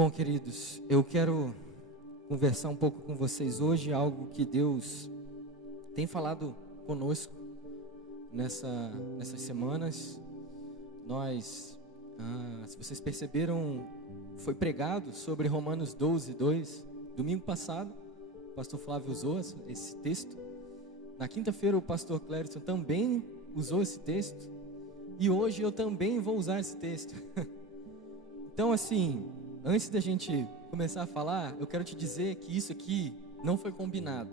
Bom, queridos, eu quero conversar um pouco com vocês hoje, algo que Deus tem falado conosco nessas semanas. Se vocês perceberam, foi pregado sobre Romanos 12, 2, domingo passado. O pastor Flávio usou esse texto. Na quinta-feira o pastor Clérison também usou esse texto. E hoje eu também vou usar esse texto. Então, assim, antes da gente começar a falar, eu quero te dizer que isso aqui não foi combinado,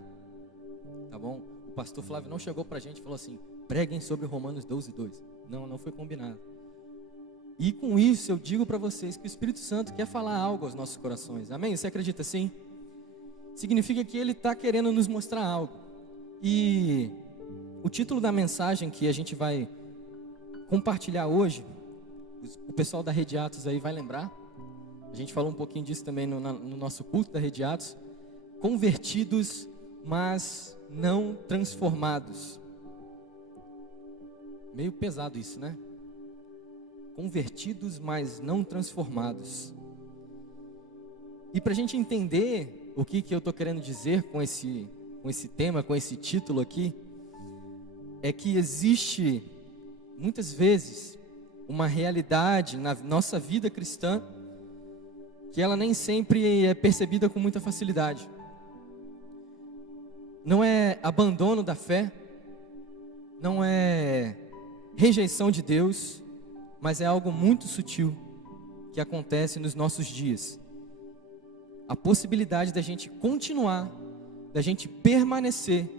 tá bom? O pastor Flávio não chegou pra gente e falou assim: preguem sobre Romanos 12, 2. Não foi combinado. E com isso eu digo para vocês que o Espírito Santo quer falar algo aos nossos corações. Amém? Você acredita assim? Significa que Ele está querendo nos mostrar algo. E o título da mensagem que a gente vai compartilhar hoje, o pessoal da Rede Atos aí vai lembrar. A gente falou um pouquinho disso também no nosso culto da Rede Atos. Convertidos, mas não transformados. Meio pesado isso, né? Convertidos, mas não transformados. E para a gente entender o que eu estou querendo dizer com esse tema, com esse título aqui, é que existe, muitas vezes, uma realidade na nossa vida cristã que ela nem sempre é percebida com muita facilidade. Não é abandono da fé, não é rejeição de Deus, mas é algo muito sutil que acontece nos nossos dias. A possibilidade da gente continuar, da gente permanecer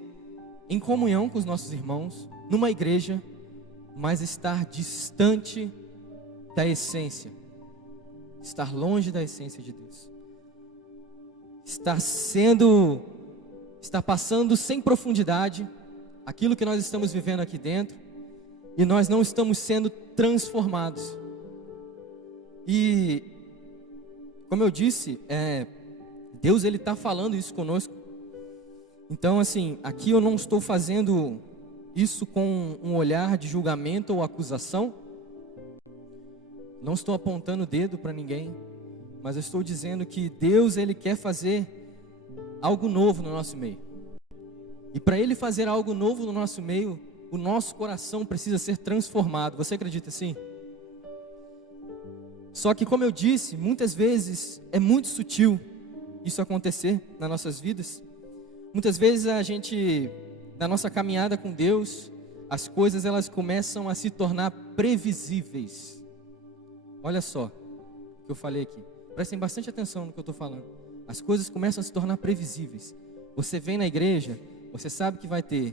em comunhão com os nossos irmãos, numa igreja, mas estar distante da essência, estar longe da essência de Deus, estar passando sem profundidade aquilo que nós estamos vivendo aqui dentro, e nós não estamos sendo transformados. E, como eu disse, Deus ele está falando isso conosco. Então, assim, aqui eu não estou fazendo isso com um olhar de julgamento ou acusação. Não estou apontando o dedo para ninguém, mas eu estou dizendo que Deus ele quer fazer algo novo no nosso meio. E para Ele fazer algo novo no nosso meio, o nosso coração precisa ser transformado. Você acredita assim? Só que, como eu disse, muitas vezes é muito sutil isso acontecer nas nossas vidas. Muitas vezes a gente, na nossa caminhada com Deus, as coisas elas começam a se tornar previsíveis. Olha só o que eu falei aqui. Prestem bastante atenção no que eu estou falando. As coisas começam a se tornar previsíveis. Você vem na igreja, você sabe que vai ter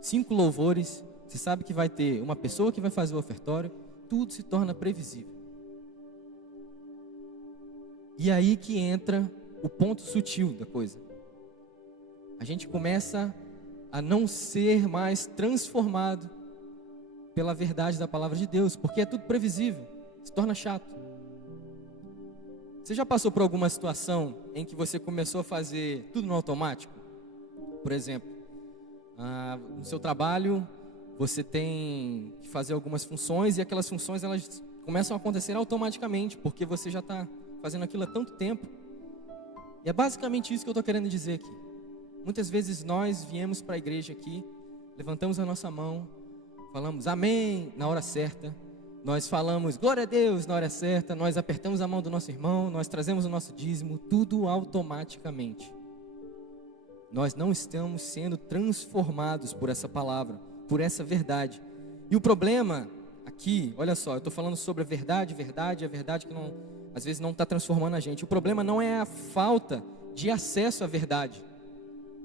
5 louvores, você sabe que vai ter uma pessoa que vai fazer o ofertório, tudo se torna previsível. E aí que entra o ponto sutil da coisa. A gente começa a não ser mais transformado pela verdade da palavra de Deus, porque é tudo previsível, se torna chato. Você já passou por alguma situação em que você começou a fazer tudo no automático? Por exemplo, no seu trabalho, você tem que fazer algumas funções e aquelas funções elas começam a acontecer automaticamente, porque você já está fazendo aquilo há tanto tempo. E é basicamente isso que eu estou querendo dizer aqui. Muitas vezes nós viemos para a igreja aqui, levantamos a nossa mão, falamos amém na hora certa, nós falamos glória a Deus na hora certa, nós apertamos a mão do nosso irmão, nós trazemos o nosso dízimo, tudo automaticamente. Nós não estamos sendo transformados por essa palavra, por essa verdade. E o problema aqui, olha só, eu estou falando sobre a verdade que não, às vezes não está transformando a gente. O problema não é a falta de acesso à verdade.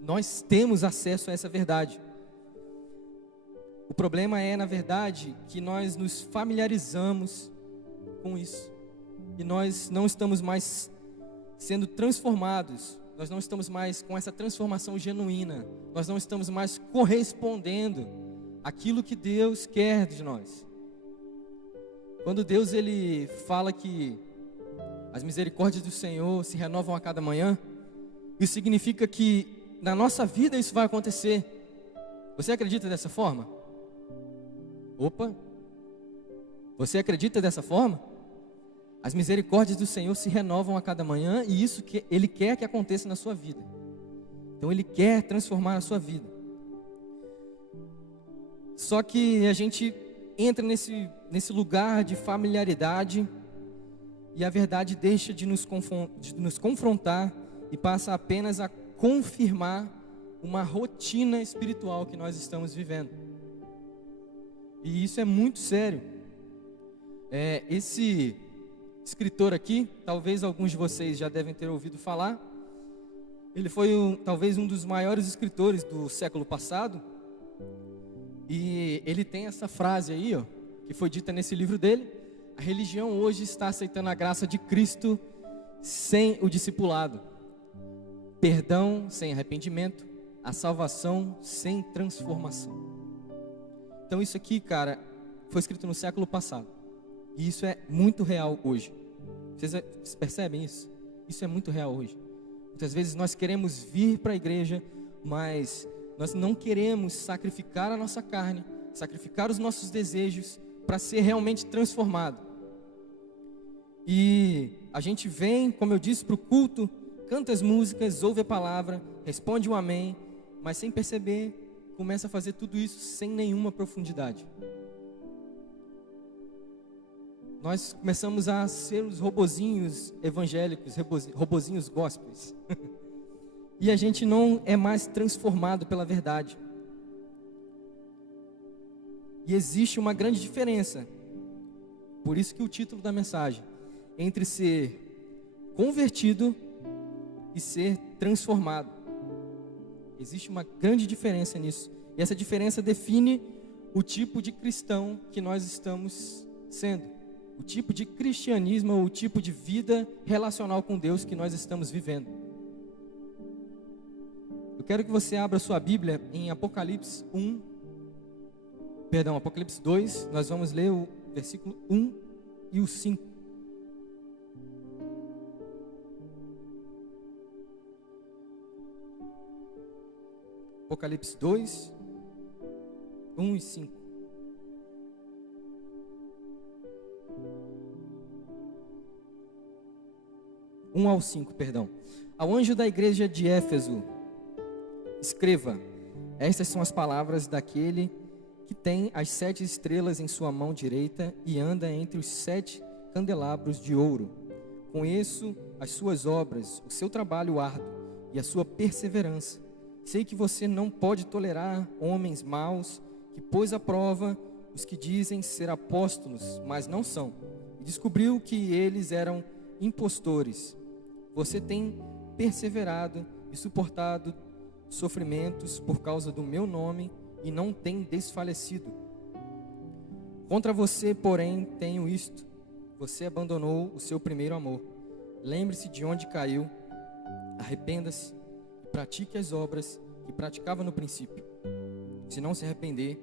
Nós temos acesso a essa verdade. O problema é, na verdade, que nós nos familiarizamos com isso. E nós não estamos mais sendo transformados. Nós não estamos mais com essa transformação genuína. Nós não estamos mais correspondendo àquilo que Deus quer de nós. Quando Deus ele fala que as misericórdias do Senhor se renovam a cada manhã, isso significa que na nossa vida isso vai acontecer. Você acredita dessa forma? Opa! Você acredita dessa forma? As misericórdias do Senhor se renovam a cada manhã e isso que Ele quer que aconteça na sua vida. Então Ele quer transformar a sua vida. Só que a gente entra nesse lugar de familiaridade e a verdade deixa de nos confrontar e passa apenas a confirmar uma rotina espiritual que nós estamos vivendo. E isso é muito sério. Esse escritor aqui, talvez alguns de vocês já devem ter ouvido falar. Ele foi talvez um dos maiores escritores do século passado. E ele tem essa frase aí, ó, que foi dita nesse livro dele: a religião hoje está aceitando a graça de Cristo sem o discipulado, perdão sem arrependimento, a salvação sem transformação. Então isso aqui, cara, foi escrito no século passado. E isso é muito real hoje. Vocês percebem isso? Isso é muito real hoje. Muitas vezes nós queremos vir para a igreja, mas nós não queremos sacrificar a nossa carne, sacrificar os nossos desejos para ser realmente transformado. E a gente vem, como eu disse, para o culto, canta as músicas, ouve a palavra, responde um amém, mas sem perceber, começa a fazer tudo isso sem nenhuma profundidade. Nós começamos a ser os robozinhos evangélicos, robozinhos gospels. E a gente não é mais transformado pela verdade. E existe uma grande diferença, por isso que o título da mensagem, entre ser convertido e ser transformado. Existe uma grande diferença nisso. E essa diferença define o tipo de cristão que nós estamos sendo. O tipo de cristianismo ou o tipo de vida relacional com Deus que nós estamos vivendo. Eu quero que você abra sua Bíblia em Apocalipse 2, nós vamos ler o versículo 1 e o 5. Apocalipse 2, 1 e 5. Ao 5, perdão. Ao anjo da igreja de Éfeso, escreva: estas são as palavras daquele que tem as 7 estrelas em sua mão direita e anda entre os 7 candelabros de ouro. Conheço as suas obras, o seu trabalho árduo e a sua perseverança. Sei que você não pode tolerar homens maus, que pôs à prova os que dizem ser apóstolos, mas não são, e descobriu que eles eram impostores. Você tem perseverado e suportado sofrimentos por causa do meu nome e não tem desfalecido. Contra você, porém, tenho isto: você abandonou o seu primeiro amor. Lembre-se de onde caiu, arrependa-se e pratique as obras que praticava no princípio. Se não se arrepender,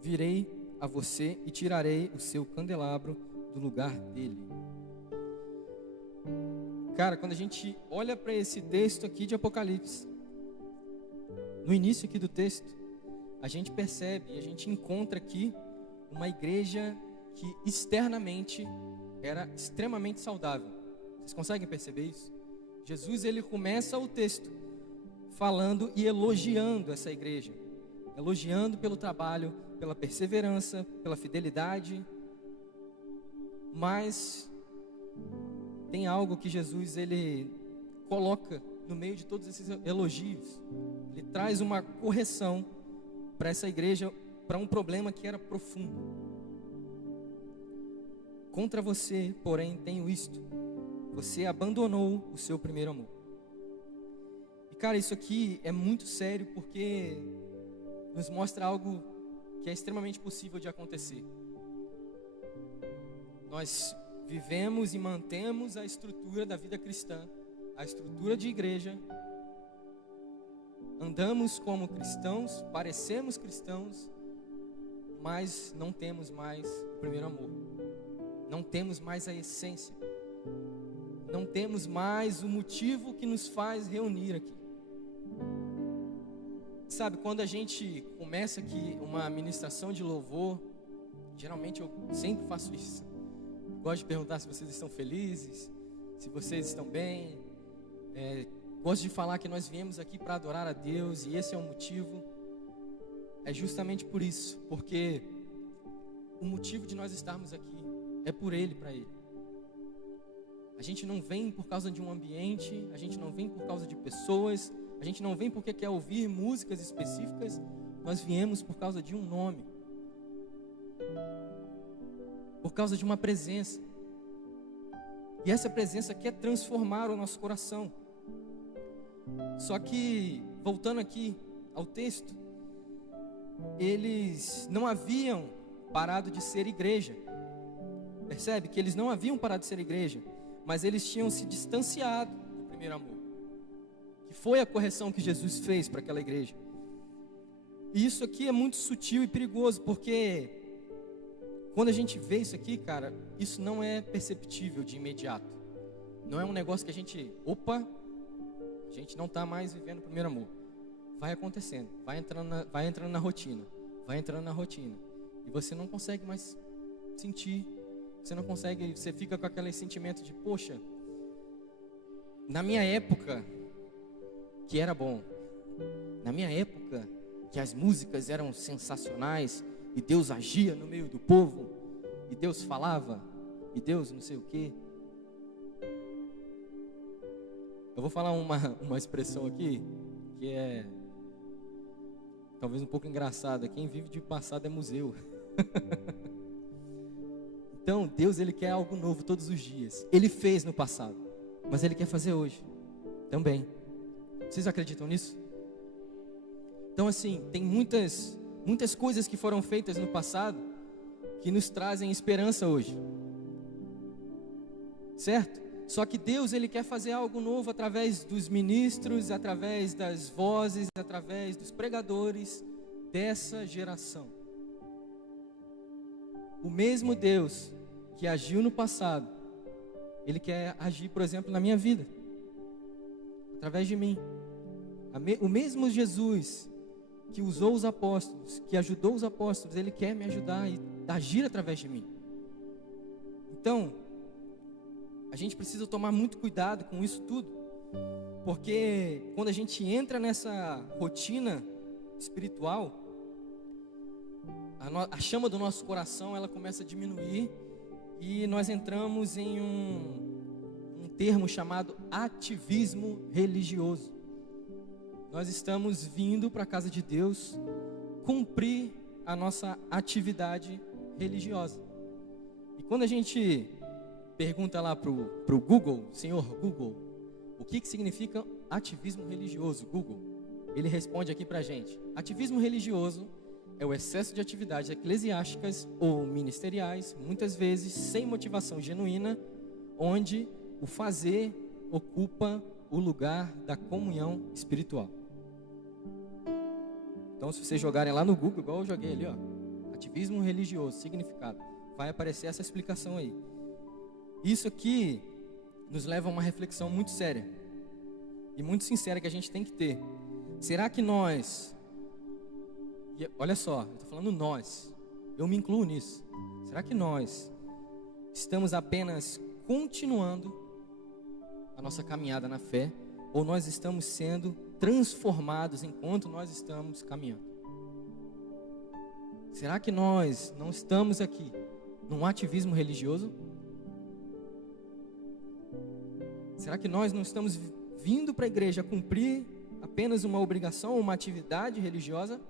virei a você e tirarei o seu candelabro do lugar dele. Cara, quando a gente olha para esse texto aqui de Apocalipse, no início aqui do texto, a gente percebe e a gente encontra aqui uma igreja que externamente era extremamente saudável. Vocês conseguem perceber isso? Jesus, ele começa o texto falando e elogiando essa igreja, elogiando pelo trabalho, pela perseverança, pela fidelidade, mas tem algo que Jesus, ele coloca no meio de todos esses elogios. Ele traz uma correção para essa igreja, para um problema que era profundo. Contra você, porém, tenho isto: você abandonou o seu primeiro amor. E cara, isso aqui é muito sério, porque nos mostra algo que é extremamente possível de acontecer. Nós vivemos e mantemos a estrutura da vida cristã, a estrutura de igreja, andamos como cristãos, parecemos cristãos, mas não temos mais o primeiro amor, não temos mais a essência, não temos mais o motivo que nos faz reunir aqui. Sabe, quando a gente começa aqui uma ministração de louvor, geralmente eu sempre faço isso. Gosto de perguntar se vocês estão felizes, se vocês estão bem. Gosto de falar que nós viemos aqui para adorar a Deus, e esse é o motivo. É justamente por isso, porque o motivo de nós estarmos aqui é por Ele, para Ele. A gente não vem por causa de um ambiente, a gente não vem por causa de pessoas, a gente não vem porque quer ouvir músicas específicas. Nós viemos por causa de um nome, por causa de uma presença. E essa presença quer transformar o nosso coração. Só que, voltando aqui ao texto, eles não haviam parado de ser igreja. Percebe que eles não haviam parado de ser igreja, mas eles tinham se distanciado do primeiro amor, que foi a correção que Jesus fez para aquela igreja. E isso aqui é muito sutil e perigoso, porque quando a gente vê isso aqui, cara, isso não é perceptível de imediato. Não é um negócio que a gente não está mais vivendo o primeiro amor. Vai acontecendo, vai entrando na rotina. E você não consegue mais sentir, você fica com aquele sentimento de, poxa, na minha época que era bom, na minha época que as músicas eram sensacionais, e Deus agia no meio do povo, e Deus falava, e Deus não sei o quê. Eu vou falar uma expressão aqui, que é talvez um pouco engraçada. Quem vive de passado é museu. Então, Deus, Ele quer algo novo todos os dias. Ele fez no passado, mas Ele quer fazer hoje também. Vocês acreditam nisso? Então, assim, tem muitas coisas que foram feitas no passado que nos trazem esperança hoje, certo? Só que Deus, Ele quer fazer algo novo através dos ministros, através das vozes, através dos pregadores dessa geração. O mesmo Deus que agiu no passado, Ele quer agir, por exemplo, na minha vida, através de mim. O mesmo Jesus que usou os apóstolos, que ajudou os apóstolos, Ele quer me ajudar e agir através de mim. Então, a gente precisa tomar muito cuidado com isso tudo, porque quando a gente entra nessa rotina espiritual, a chama do nosso coração, ela começa a diminuir, e nós entramos em um termo chamado ativismo religioso. Nós estamos vindo para a casa de Deus cumprir a nossa atividade religiosa. E quando a gente pergunta lá para o Google, Senhor Google, o que significa ativismo religioso, Google? Ele responde aqui para a gente: ativismo religioso é o excesso de atividades eclesiásticas ou ministeriais, muitas vezes sem motivação genuína, onde o fazer ocupa o lugar da comunhão espiritual. Então, se vocês jogarem lá no Google, igual eu joguei ali, ó, ativismo religioso, significado, vai aparecer essa explicação aí. Isso aqui nos leva a uma reflexão muito séria e muito sincera que a gente tem que ter. Será que nós, e olha só, eu estou falando nós, eu me incluo nisso. Será que nós estamos apenas continuando a nossa caminhada na fé, ou nós estamos sendo transformados enquanto nós estamos caminhando? Será que nós não estamos aqui num ativismo religioso? Será que nós não estamos vindo para a igreja cumprir apenas uma obrigação, uma atividade religiosa?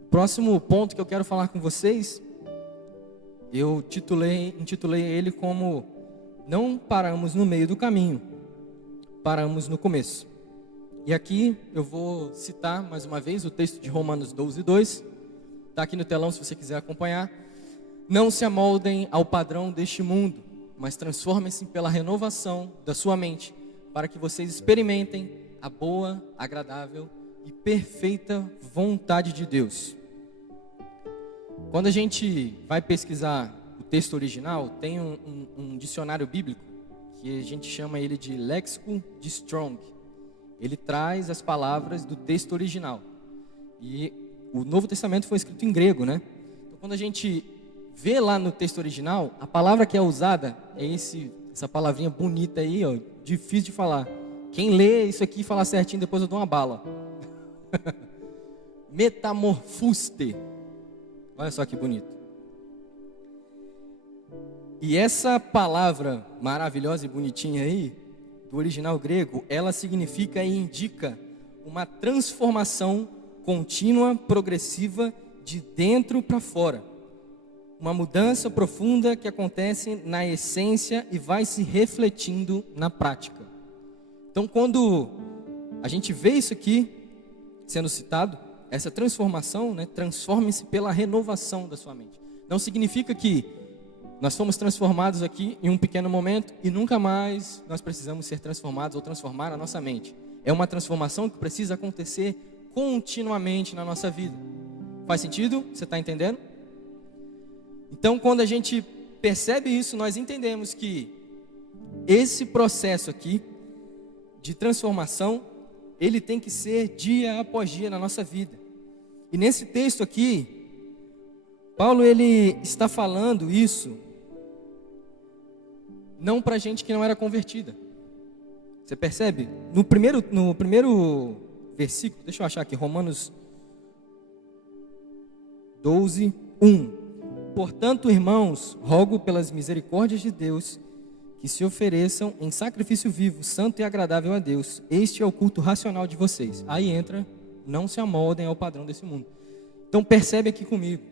O próximo ponto que eu quero falar com vocês, eu intitulei ele como: não paramos no meio do caminho, paramos no começo. E aqui eu vou citar mais uma vez o texto de Romanos 12:2, está aqui no telão se você quiser acompanhar. Não se amoldem ao padrão deste mundo, mas transformem-se pela renovação da sua mente, para que vocês experimentem a boa, agradável e perfeita vontade de Deus. Quando a gente vai pesquisar o texto original, tem um dicionário bíblico, que a gente chama ele de Léxico de Strong. Ele traz as palavras do texto original. E o Novo Testamento foi escrito em grego, né? Então, quando a gente vê lá no texto original, a palavra que é usada é essa palavrinha bonita aí, ó, difícil de falar. Quem lê isso aqui e falar certinho, depois eu dou uma bala. Metamorfuste. Olha só que bonito. E essa palavra maravilhosa e bonitinha aí, do original grego, ela significa e indica uma transformação contínua, progressiva, de dentro para fora. Uma mudança profunda que acontece na essência e vai se refletindo na prática. Então, quando a gente vê isso aqui sendo citado, essa transformação, né, transforme-se pela renovação da sua mente. Não significa que nós fomos transformados aqui em um pequeno momento e nunca mais nós precisamos ser transformados ou transformar a nossa mente. É uma transformação que precisa acontecer continuamente na nossa vida. Faz sentido? Você está entendendo? Então, quando a gente percebe isso, nós entendemos que esse processo aqui de transformação, ele tem que ser dia após dia na nossa vida. E nesse texto aqui, Paulo ele está falando isso não para gente que não era convertida. Você percebe? No primeiro versículo, deixa eu achar aqui, Romanos 12, 1. Portanto, irmãos, rogo pelas misericórdias de Deus que se ofereçam em sacrifício vivo, santo e agradável a Deus. Este é o culto racional de vocês. Aí entra, não se amoldem ao padrão desse mundo. Então percebe aqui comigo,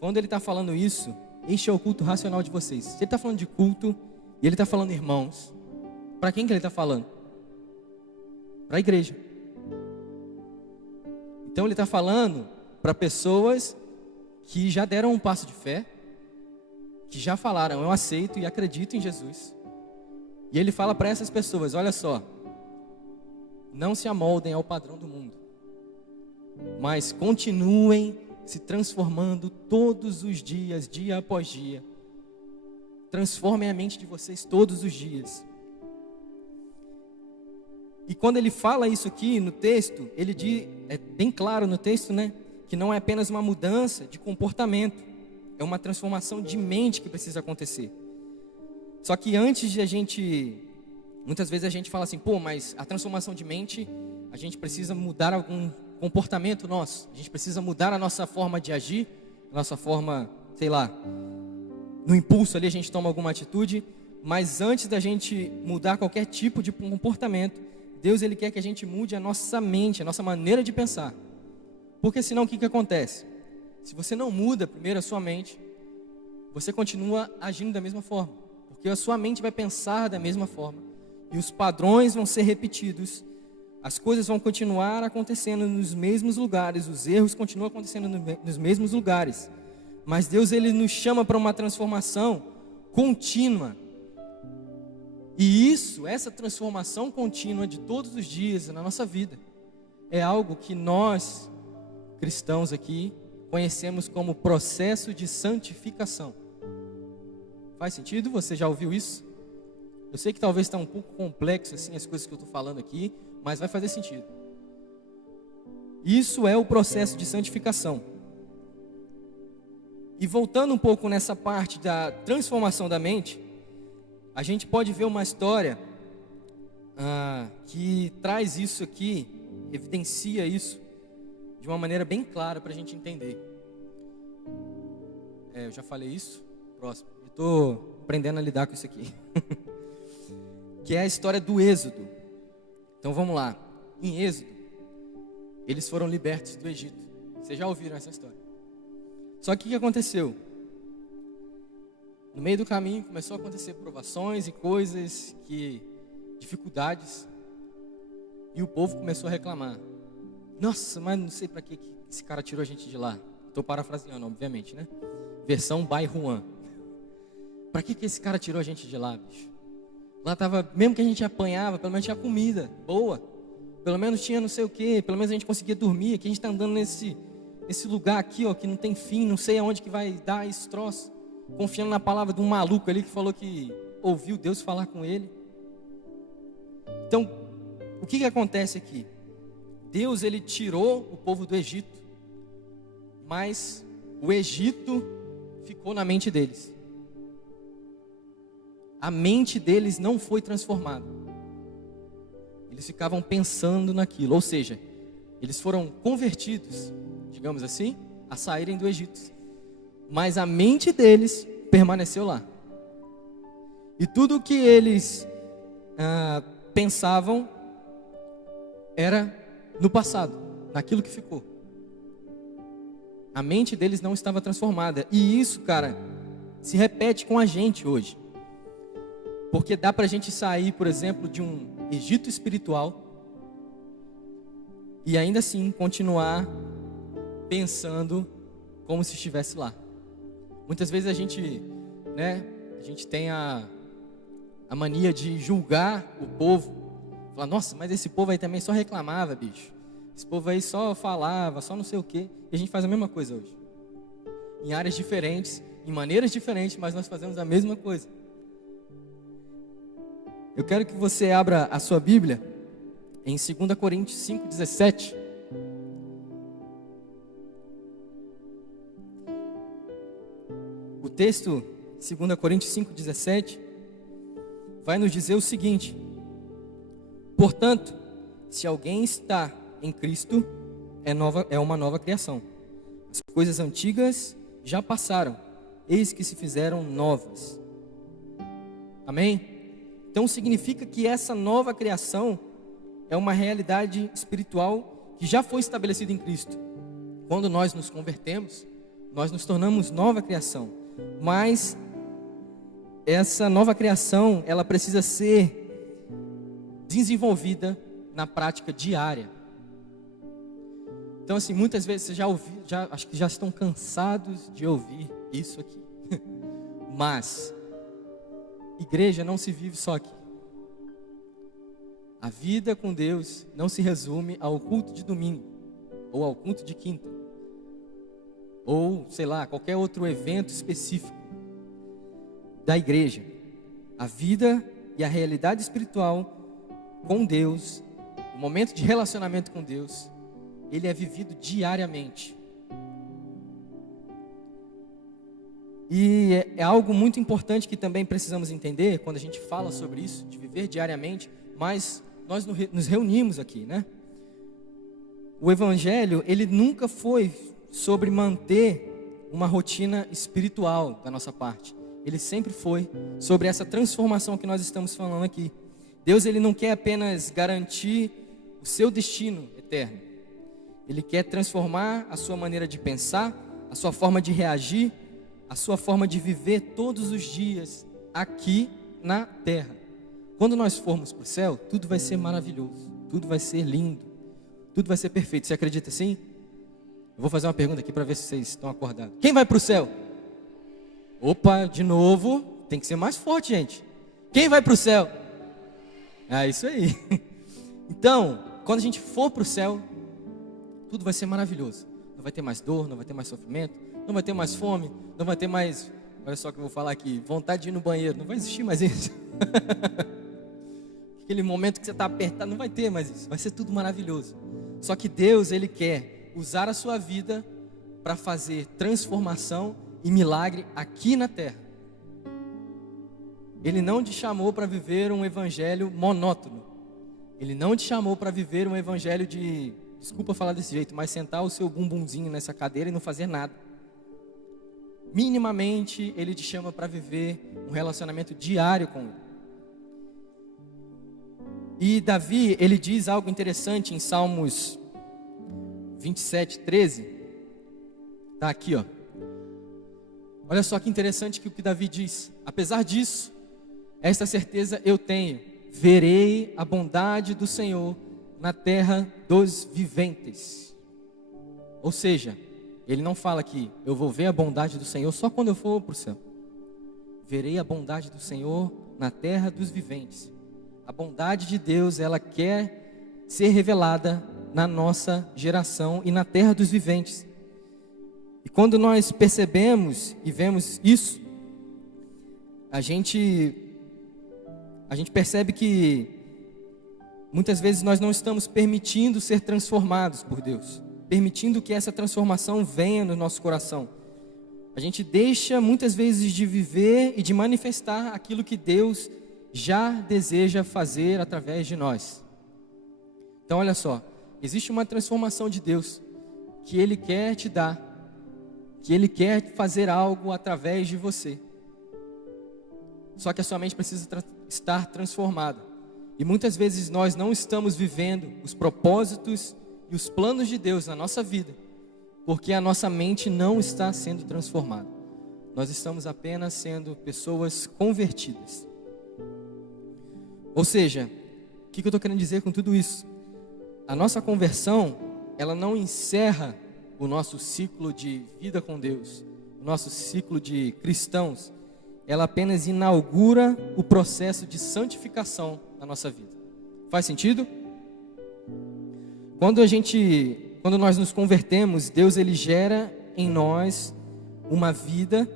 quando ele está falando isso, este é o culto racional de vocês. Se ele está falando de culto, e ele está falando irmãos, para quem que ele está falando? Para a igreja. Então ele está falando para pessoas que já deram um passo de fé, que já falaram, eu aceito e acredito em Jesus. E ele fala para essas pessoas, olha só, não se amoldem ao padrão do mundo, mas continuem se transformando todos os dias, dia após dia. Transformem a mente de vocês todos os dias. E quando ele fala isso aqui no texto, ele diz, é bem claro no texto, né? Que não é apenas uma mudança de comportamento, é uma transformação de mente que precisa acontecer. Só que antes de a gente, muitas vezes a gente fala assim, pô, mas a transformação de mente, a gente precisa mudar algum comportamento nosso, a gente precisa mudar a nossa forma de agir, a nossa forma, sei lá, no impulso ali a gente toma alguma atitude, mas antes da gente mudar qualquer tipo de comportamento, Deus ele quer que a gente mude a nossa mente, a nossa maneira de pensar. Porque senão o que acontece? Se você não muda primeiro a sua mente, você continua agindo da mesma forma. Porque a sua mente vai pensar da mesma forma. E os padrões vão ser repetidos. As coisas vão continuar acontecendo nos mesmos lugares. Os erros continuam acontecendo nos mesmos lugares. Mas Deus ele nos chama para uma transformação contínua. E essa transformação contínua de todos os dias na nossa vida, é algo que nós, cristãos aqui, conhecemos como processo de santificação. Faz sentido? Você já ouviu isso? Eu sei que talvez está um pouco complexo assim as coisas que eu estou falando aqui, mas vai fazer sentido. Isso é o processo de santificação. E voltando um pouco nessa parte da transformação da mente, a gente pode ver uma história que traz isso aqui, evidencia isso de uma maneira bem clara para a gente entender. Eu já falei isso? Próximo. Eu estou aprendendo a lidar com isso aqui. Que é a história do Êxodo. Então vamos lá. Em Êxodo, eles foram libertos do Egito. Vocês já ouviram essa história? Só que o que aconteceu? No meio do caminho começou a acontecer provações e coisas, dificuldades. E o povo começou a reclamar. Nossa, mas não sei para que esse cara tirou a gente de lá. Estou parafraseando, obviamente, né? Versão by Juan. Para que esse cara tirou a gente de lá, bicho? Lá tava, mesmo que a gente apanhava, pelo menos tinha comida boa. Pelo menos tinha não sei o quê, pelo menos a gente conseguia dormir. Aqui a gente está andando nesse lugar aqui, ó, que não tem fim, não sei aonde que vai dar esse troço. Confiando na palavra de um maluco ali que falou que ouviu Deus falar com ele. Então, o que acontece aqui? Deus, ele tirou o povo do Egito. mas o Egito ficou na mente deles. A mente deles não foi transformada. Eles ficavam pensando naquilo, ou seja, eles foram convertidos, digamos assim, a saírem do Egito. Mas a mente deles permaneceu lá. E tudo o que eles pensavam era no passado, naquilo que ficou. A mente deles não estava transformada. E isso, cara, se repete com a gente hoje. Porque dá pra gente sair, por exemplo, de um Egito espiritual e ainda assim continuar pensando como se estivesse lá. Muitas vezes a gente tem a mania de julgar o povo. Falar, nossa, mas esse povo aí também só reclamava, bicho. Esse povo aí só falava, só não sei o quê. E a gente faz a mesma coisa hoje. Em áreas diferentes, em maneiras diferentes, mas nós fazemos a mesma coisa. Eu quero que você abra a sua Bíblia em 2 Coríntios 5,17. O texto, 2 Coríntios 5,17, vai nos dizer o seguinte: portanto, se alguém está em Cristo, é uma nova criação. As coisas antigas já passaram, eis que se fizeram novas. Amém? Então significa que essa nova criação é uma realidade espiritual que já foi estabelecida em Cristo. Quando nós nos convertemos, nós nos tornamos nova criação. Mas essa nova criação, ela precisa ser desenvolvida na prática diária. Então assim, muitas vezes você acho que já estão cansados de ouvir isso aqui. Mas igreja não se vive só aqui. A vida com Deus não se resume ao culto de domingo, ou ao culto de quinta, ou, sei lá, qualquer outro evento específico da igreja. A vida e a realidade espiritual com Deus, o momento de relacionamento com Deus, ele é vivido diariamente. E é algo muito importante que também precisamos entender quando a gente fala sobre isso, de viver diariamente, mas nós nos reunimos aqui, né? O Evangelho, ele nunca foi sobre manter uma rotina espiritual da nossa parte. Ele sempre foi sobre essa transformação que nós estamos falando aqui. Deus, ele não quer apenas garantir o seu destino eterno. Ele quer transformar a sua maneira de pensar, a sua forma de reagir, a sua forma de viver todos os dias aqui na terra. Quando nós formos para o céu, tudo vai ser maravilhoso, tudo vai ser lindo, tudo vai ser perfeito. Você acredita assim? Eu vou fazer uma pergunta aqui para ver se vocês estão acordados. Quem vai para o céu? Opa, de novo, tem que ser mais forte, gente. Quem vai para o céu? É isso aí. Então, quando a gente for para o céu, tudo vai ser maravilhoso. Não vai ter mais dor, não vai ter mais sofrimento, não vai ter mais fome, não vai ter mais, olha só o que eu vou falar aqui, vontade de ir no banheiro, não vai existir mais isso. Aquele momento que você está apertado, não vai ter mais isso, vai ser tudo maravilhoso. Só que Deus, ele quer usar a sua vida para fazer transformação e milagre aqui na terra. Ele não te chamou para viver um evangelho monótono. Ele não te chamou para viver um evangelho de, desculpa falar desse jeito, mas sentar o seu bumbumzinho nessa cadeira e não fazer nada. Minimamente, ele te chama para viver um relacionamento diário com ele. E Davi, ele diz algo interessante em Salmos 27, 13. Está aqui, ó. Olha só que interessante que o que Davi diz. Apesar disso, esta certeza eu tenho: verei a bondade do Senhor na terra dos viventes. Ou seja, ele não fala que eu vou ver a bondade do Senhor só quando eu for para o céu. Verei a bondade do Senhor na terra dos viventes. A bondade de Deus, ela quer ser revelada na nossa geração e na terra dos viventes. E quando nós percebemos e vemos isso, a gente percebe que muitas vezes nós não estamos permitindo ser transformados por Deus. permitindo que essa transformação venha no nosso coração. A gente deixa muitas vezes de viver e de manifestar aquilo que Deus já deseja fazer através de nós. Então olha só, existe uma transformação de Deus que Ele quer te dar, que Ele quer fazer algo através de você. Só que a sua mente precisa estar transformada. E muitas vezes nós não estamos vivendo os propósitos e os planos de Deus na nossa vida, porque a nossa mente não está sendo transformada. Nós estamos apenas sendo pessoas convertidas. Ou seja, o que eu estou querendo dizer com tudo isso? A nossa conversão, ela não encerra o nosso ciclo de vida com Deus, o nosso ciclo de cristãos. Ela apenas inaugura o processo de santificação na nossa vida. Faz sentido? Quando nós nos convertemos, Deus ele gera em nós uma vida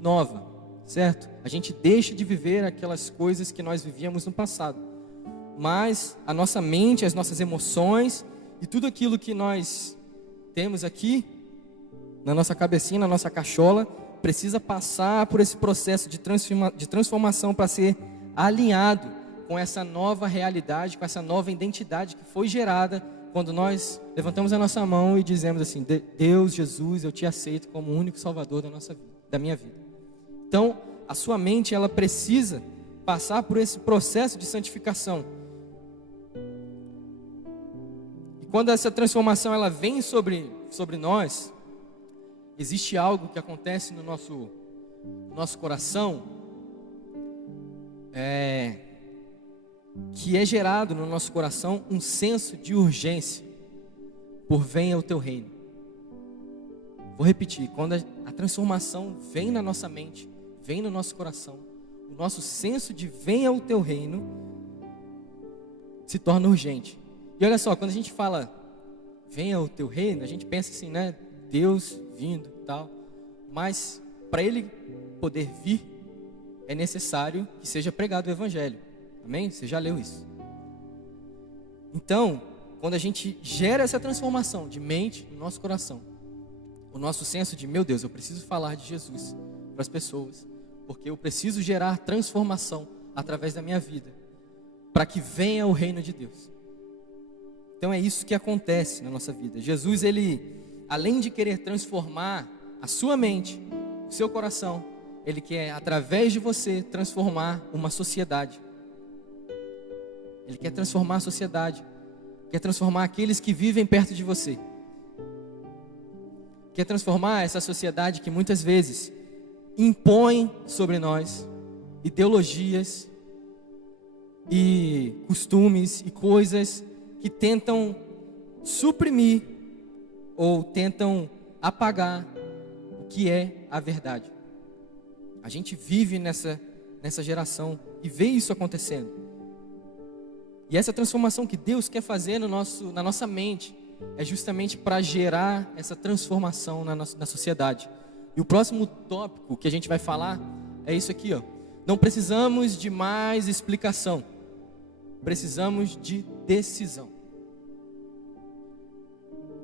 nova, certo? A gente deixa de viver aquelas coisas que nós vivíamos no passado. Mas a nossa mente, as nossas emoções e tudo aquilo que nós temos aqui na nossa cabecinha, na nossa cachola, precisa passar por esse processo de transformação para ser alinhado com essa nova realidade, com essa nova identidade que foi gerada quando nós levantamos a nossa mão e dizemos assim: Deus, Jesus, eu te aceito como o único Salvador da minha vida. Então, a sua mente, ela precisa passar por esse processo de santificação. E quando essa transformação ela vem sobre nós, existe algo que acontece no nosso coração, que é gerado no nosso coração um senso de urgência por venha o teu reino. Vou repetir, quando a transformação vem na nossa mente, vem no nosso coração, o nosso senso de venha o teu reino se torna urgente. E olha só, quando a gente fala venha o teu reino, a gente pensa assim, né? Deus vindo e tal. Mas para Ele poder vir, é necessário que seja pregado o Evangelho. Amém? Você já leu isso? Então, quando a gente gera essa transformação de mente no nosso coração, o nosso senso de, meu Deus, eu preciso falar de Jesus para as pessoas, porque eu preciso gerar transformação através da minha vida, para que venha o reino de Deus. Então é isso que acontece na nossa vida. Jesus, ele, além de querer transformar a sua mente, o seu coração, ele quer, através de você, transformar uma sociedade. Ele quer transformar a sociedade, quer transformar aqueles que vivem perto de você. Quer transformar essa sociedade que muitas vezes impõe sobre nós ideologias e costumes e coisas que tentam suprimir ou tentam apagar o que é a verdade. A gente vive nessa geração e vê isso acontecendo. E essa transformação que Deus quer fazer na nossa mente é justamente para gerar essa transformação na sociedade. E o próximo tópico que a gente vai falar é isso aqui, ó. Não precisamos de mais explicação, precisamos de decisão.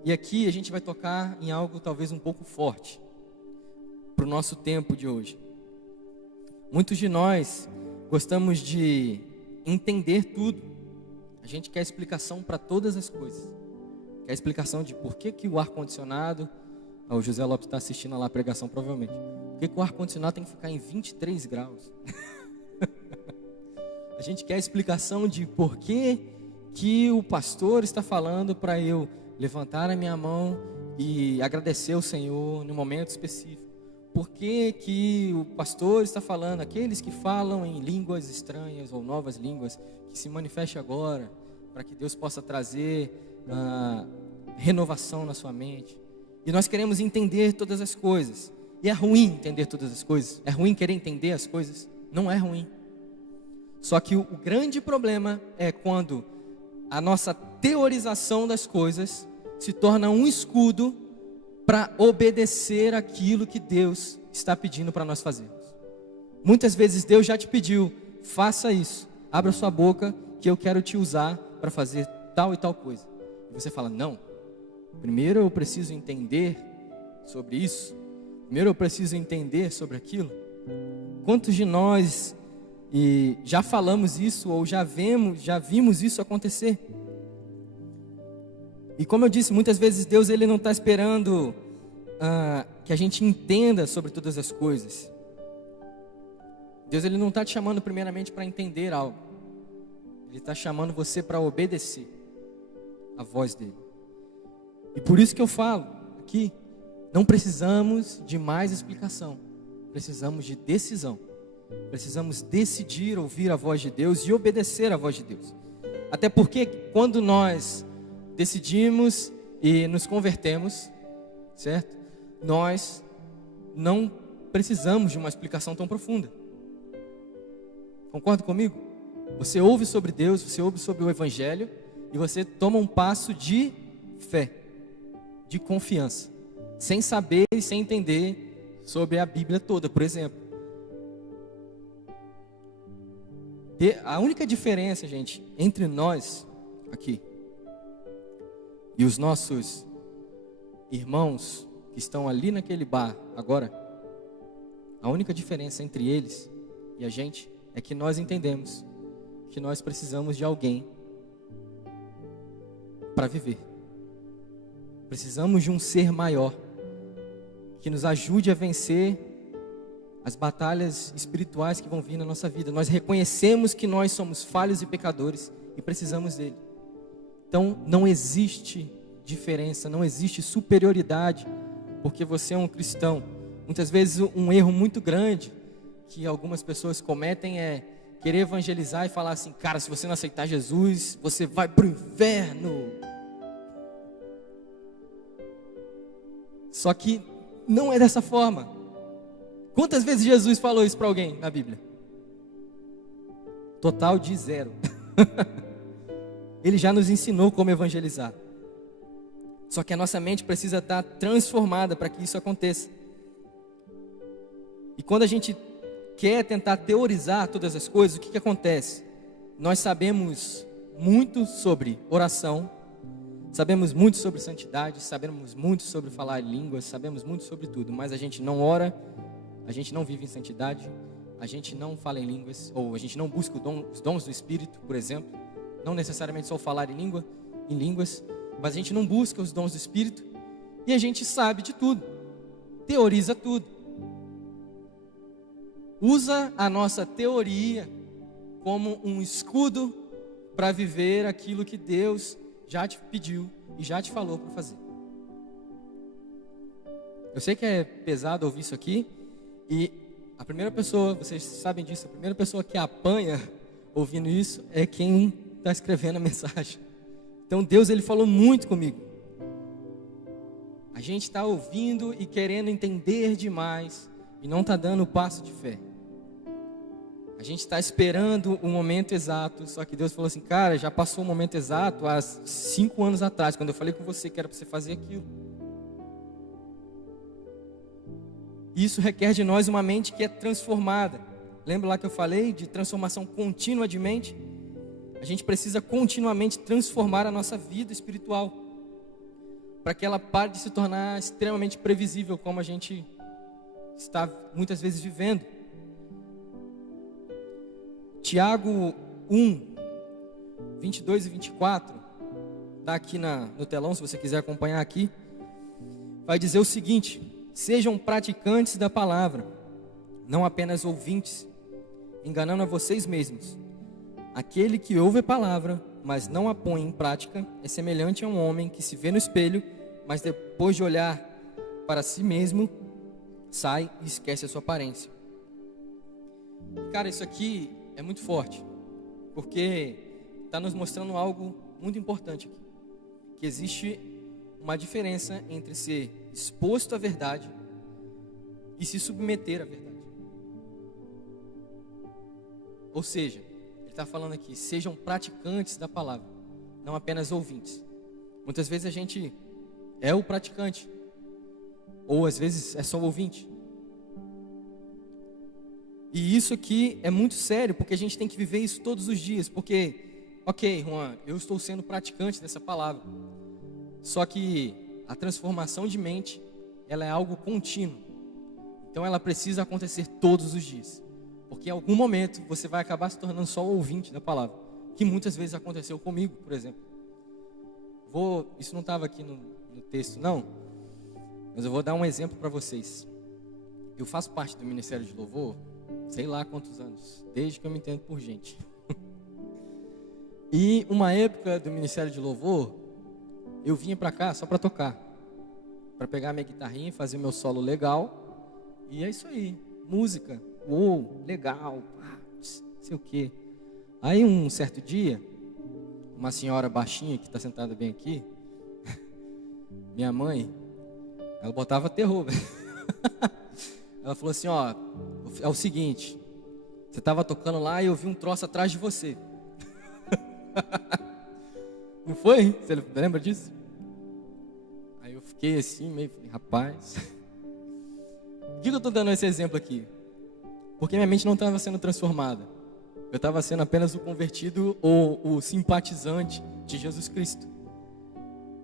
E aqui a gente vai tocar em algo talvez um pouco forte para o nosso tempo de hoje. Muitos de nós gostamos de entender tudo. A gente quer explicação para todas as coisas. Quer explicação de por que o ar-condicionado... O José Lopes está assistindo lá a pregação provavelmente. Por que o ar-condicionado tem que ficar em 23 graus? A gente quer explicação de por que o pastor está falando para eu levantar a minha mão e agradecer ao Senhor no momento específico. Por que o pastor está falando, aqueles que falam em línguas estranhas ou novas línguas, que se manifeste agora, para que Deus possa trazer renovação na sua mente. E nós queremos entender todas as coisas. E é ruim entender todas as coisas. É ruim querer entender as coisas. Não é ruim. Só que o grande problema é quando a nossa teorização das coisas se torna um escudo para obedecer aquilo que Deus está pedindo para nós fazermos. Muitas vezes Deus já te pediu, faça isso, abra sua boca que eu quero te usar para fazer tal e tal coisa. E você fala, não, Primeiro eu preciso entender sobre isso. Primeiro eu preciso entender sobre aquilo. Quantos de nós já falamos isso ou já vimos isso acontecer? E como eu disse, muitas vezes Deus ele não está esperando que a gente entenda sobre todas as coisas. Deus ele não está te chamando primeiramente para entender algo. Ele está chamando você para obedecer a voz dele. E por isso que eu falo aqui, não precisamos de mais explicação. Precisamos de decisão. Precisamos decidir ouvir a voz de Deus e obedecer a voz de Deus. Até porque quando nós decidimos e nos convertemos, certo? Nós não precisamos de uma explicação tão profunda. Concorda comigo? Você ouve sobre Deus, você ouve sobre o Evangelho e você toma um passo de fé, de confiança, sem saber e sem entender sobre a Bíblia toda, por exemplo. A única diferença, gente, entre nós aqui e os nossos irmãos que estão ali naquele bar agora, a única diferença entre eles e a gente é que nós entendemos que nós precisamos de alguém para viver. Precisamos de um ser maior que nos ajude a vencer as batalhas espirituais que vão vir na nossa vida. Nós reconhecemos que nós somos falhos e pecadores e precisamos dele. Então não existe diferença, não existe superioridade porque você é um cristão. Muitas vezes um erro muito grande que algumas pessoas cometem é querer evangelizar e falar assim: cara, se você não aceitar Jesus, você vai para o inferno. Só que não é dessa forma. Quantas vezes Jesus falou isso para alguém na Bíblia? Total de 0. Ele já nos ensinou como evangelizar. Só que a nossa mente precisa estar transformada para que isso aconteça. E quando a gente quer tentar teorizar todas as coisas, o que acontece? Nós sabemos muito sobre oração, sabemos muito sobre santidade, sabemos muito sobre falar em línguas, sabemos muito sobre tudo, mas a gente não ora, a gente não vive em santidade, a gente não fala em línguas, ou a gente não busca os dons do Espírito, por exemplo, não necessariamente só falar em línguas, mas a gente não busca os dons do Espírito, e a gente sabe de tudo, teoriza tudo. Usa a nossa teoria como um escudo para viver aquilo que Deus já te pediu e já te falou para fazer. Eu sei que é pesado ouvir isso aqui, e a primeira pessoa, vocês sabem disso, a primeira pessoa que apanha ouvindo isso é quem está escrevendo a mensagem. Então Deus ele falou muito comigo. A gente está ouvindo e querendo entender demais e não está dando o passo de fé. A gente está esperando o momento exato, só que Deus falou assim: cara, já passou o momento exato há 5 anos atrás, quando eu falei com você que era para você fazer aquilo. Isso requer de nós uma mente que é transformada. Lembra lá que eu falei de transformação contínua de mente? A gente precisa continuamente transformar a nossa vida espiritual, para que ela pare de se tornar extremamente previsível, como a gente está muitas vezes vivendo. Tiago 1, 22 e 24, está aqui no telão, se você quiser acompanhar aqui, vai dizer o seguinte: sejam praticantes da palavra, não apenas ouvintes, enganando a vocês mesmos. Aquele que ouve a palavra, mas não a põe em prática, é semelhante a um homem que se vê no espelho, mas depois de olhar para si mesmo, sai e esquece a sua aparência. Cara, isso aqui é muito forte, porque está nos mostrando algo muito importante aqui, que existe uma diferença entre ser exposto à verdade e se submeter à verdade. Ou seja, ele está falando aqui: sejam praticantes da palavra, não apenas ouvintes. Muitas vezes a gente é o praticante, ou às vezes é só o ouvinte. E isso aqui é muito sério, porque a gente tem que viver isso todos os dias. Porque, ok, Juan, eu estou sendo praticante dessa palavra. Só que a transformação de mente, ela é algo contínuo. Então ela precisa acontecer todos os dias. Porque em algum momento você vai acabar se tornando só o ouvinte da palavra. Que muitas vezes aconteceu comigo, por exemplo. Isso não estava aqui no texto, não. Mas eu vou dar um exemplo para vocês. Eu faço parte do Ministério de Louvor, sei lá quantos anos, desde que eu me entendo por gente. E uma época do Ministério de Louvor, eu vinha para cá só para tocar. Para pegar minha guitarrinha e fazer meu solo legal. E é isso aí, música, legal, não sei o quê. Aí um certo dia, uma senhora baixinha que está sentada bem aqui, minha mãe, ela botava terror. Ela falou assim, ó, é o seguinte, você estava tocando lá e eu vi um troço atrás de você. Não foi? Você lembra disso? Aí eu fiquei assim, meio, rapaz. Por que eu estou dando esse exemplo aqui? Porque minha mente não estava sendo transformada. Eu estava sendo apenas o convertido ou o simpatizante de Jesus Cristo.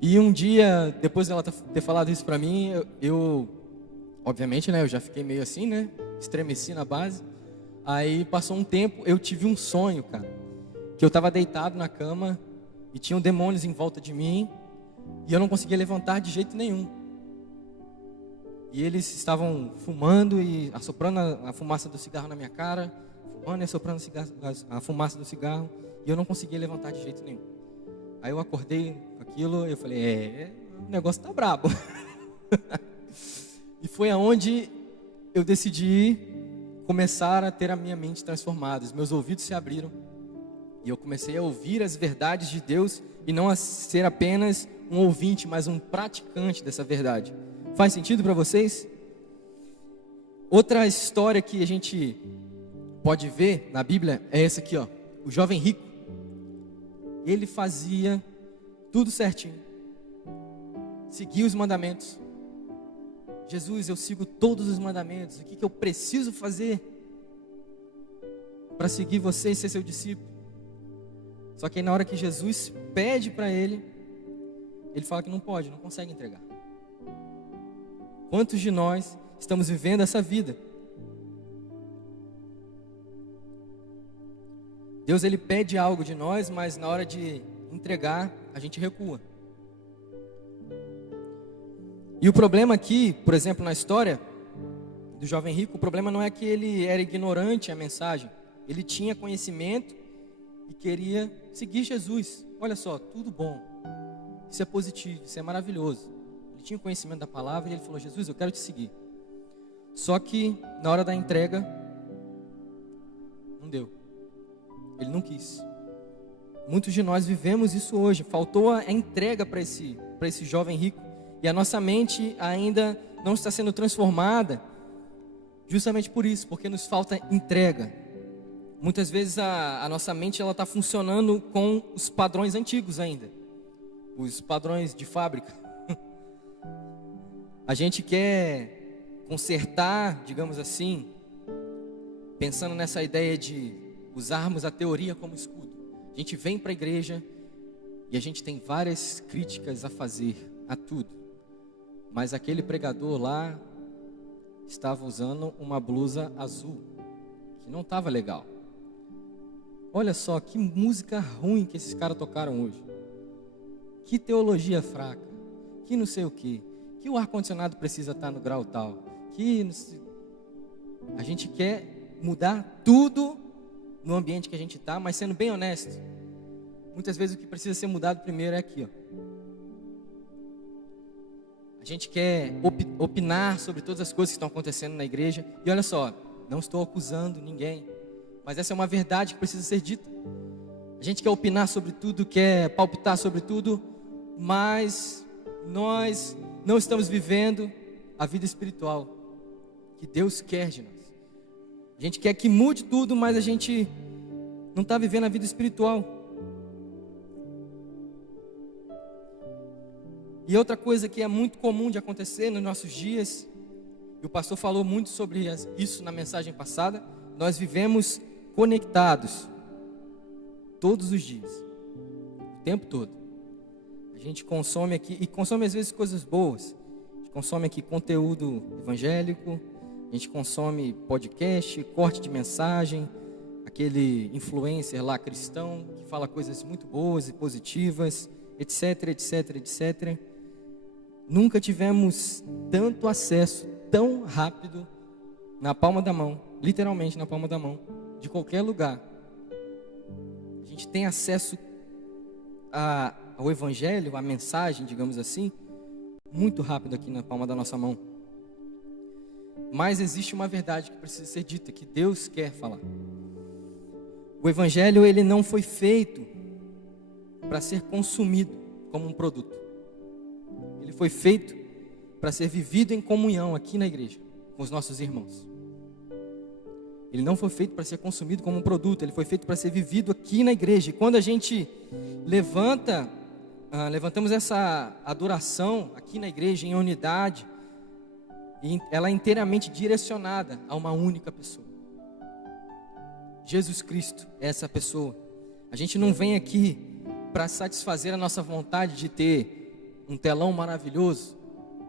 E um dia, depois dela ter falado isso para mim, eu obviamente, né, eu já fiquei meio assim, né, estremeci na base. Aí passou um tempo, eu tive um sonho, cara, que eu estava deitado na cama e tinham demônios em volta de mim e eu não conseguia levantar de jeito nenhum. E eles estavam fumando e assoprando a fumaça do cigarro na minha cara, fumando e assoprando a fumaça do cigarro, e eu não conseguia levantar de jeito nenhum. Aí eu acordei com aquilo e eu falei, o negócio tá brabo. E foi aonde eu decidi começar a ter a minha mente transformada. Os meus ouvidos se abriram e eu comecei a ouvir as verdades de Deus e não a ser apenas um ouvinte, mas um praticante dessa verdade. Faz sentido para vocês? Outra história que a gente pode ver na Bíblia é essa aqui, ó. O jovem rico. Ele fazia tudo certinho. Seguia os mandamentos. Jesus, eu sigo todos os mandamentos. O que eu preciso fazer para seguir você e ser seu discípulo? Só que aí na hora que Jesus pede para ele, ele fala que não pode, não consegue entregar. Quantos de nós estamos vivendo essa vida? Deus, ele pede algo de nós, mas na hora de entregar, a gente recua. E o problema aqui, por exemplo, na história do jovem rico, o problema não é que ele era ignorante à mensagem. Ele tinha conhecimento e queria seguir Jesus. Olha só, tudo bom. Isso é positivo, isso é maravilhoso. Ele tinha conhecimento da palavra e ele falou, Jesus, eu quero te seguir. Só que na hora da entrega, não deu. Ele não quis. Muitos de nós vivemos isso hoje. Faltou a entrega para esse jovem rico. E a nossa mente ainda não está sendo transformada justamente por isso, porque nos falta entrega. Muitas vezes a nossa mente está funcionando com os padrões antigos ainda. Os padrões de fábrica. A gente quer consertar, digamos assim, pensando nessa ideia de usarmos a teoria como escudo. A gente vem para a igreja e a gente tem várias críticas a fazer a tudo. Mas aquele pregador lá estava usando uma blusa azul, que não estava legal. Olha só que música ruim que esses caras tocaram hoje. Que teologia fraca. Que não sei o que. Que o ar-condicionado precisa estar no grau tal. A gente quer mudar tudo no ambiente que a gente está, mas sendo bem honesto, muitas vezes o que precisa ser mudado primeiro é aqui, ó. A gente quer opinar sobre todas as coisas que estão acontecendo na igreja. E olha só, não estou acusando ninguém, mas essa é uma verdade que precisa ser dita. A gente quer opinar sobre tudo, quer palpitar sobre tudo, mas nós não estamos vivendo a vida espiritual que Deus quer de nós. A gente quer que mude tudo, mas a gente não está vivendo a vida espiritual. E outra coisa que é muito comum de acontecer nos nossos dias, e o pastor falou muito sobre isso na mensagem passada, nós vivemos conectados todos os dias, o tempo todo. A A gente consome aqui, e consome às vezes coisas boas. A gente consome aqui conteúdo evangélico, a gente consome podcast, corte de mensagem, aquele influencer lá cristão que fala coisas muito boas e positivas, etc, etc, etc. Nunca tivemos tanto acesso tão rápido na palma da mão, literalmente na palma da mão, de qualquer lugar. A gente tem acesso ao evangelho, à mensagem, digamos assim, muito rápido aqui na palma da nossa mão. Mas existe uma verdade que precisa ser dita, que Deus quer falar. O evangelho, ele não foi feito para ser consumido como um produto. Ele foi feito para ser vivido em comunhão aqui na igreja, com os nossos irmãos. Ele não foi feito para ser consumido como um produto, ele foi feito para ser vivido aqui na igreja. E quando a gente levantamos essa adoração aqui na igreja em unidade, ela é inteiramente direcionada a uma única pessoa. Jesus Cristo é essa pessoa. A gente não vem aqui para satisfazer a nossa vontade de ter um telão maravilhoso,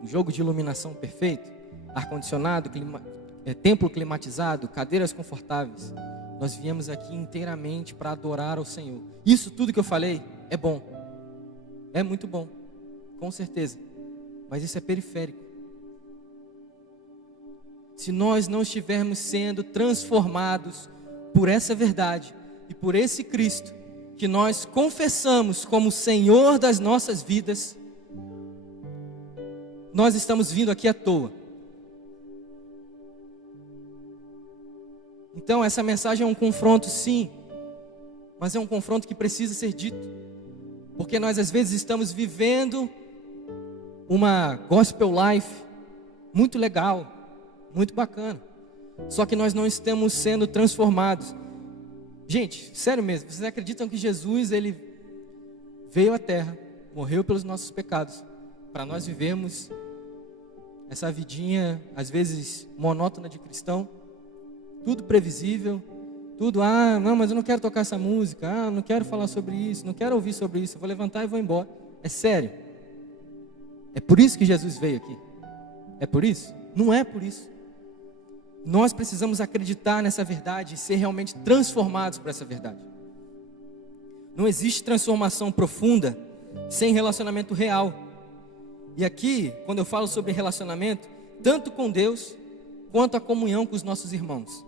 um jogo de iluminação perfeito, ar-condicionado, templo climatizado, cadeiras confortáveis. Nós viemos aqui inteiramente para adorar ao Senhor. Isso tudo que eu falei é bom, é muito bom, com certeza, mas isso é periférico. Se nós não estivermos sendo transformados por essa verdade e por esse Cristo que nós confessamos como Senhor das nossas vidas, nós estamos vindo aqui à toa. Então essa mensagem é um confronto, sim, mas é um confronto que precisa ser dito, porque nós às vezes estamos vivendo uma gospel life muito legal, muito bacana, só que nós não estamos sendo transformados. Gente, sério mesmo, vocês acreditam que Jesus, ele veio à terra, morreu pelos nossos pecados, para nós vivermos essa vidinha, às vezes monótona de cristão, tudo previsível, tudo, não, mas eu não quero tocar essa música, não quero falar sobre isso, não quero ouvir sobre isso, eu vou levantar e vou embora. É sério? É por isso que Jesus veio aqui? É por isso? Não é por isso. Nós precisamos acreditar nessa verdade e ser realmente transformados por essa verdade. Não existe transformação profunda sem relacionamento real. E aqui, quando eu falo sobre relacionamento, tanto com Deus, quanto a comunhão com os nossos irmãos,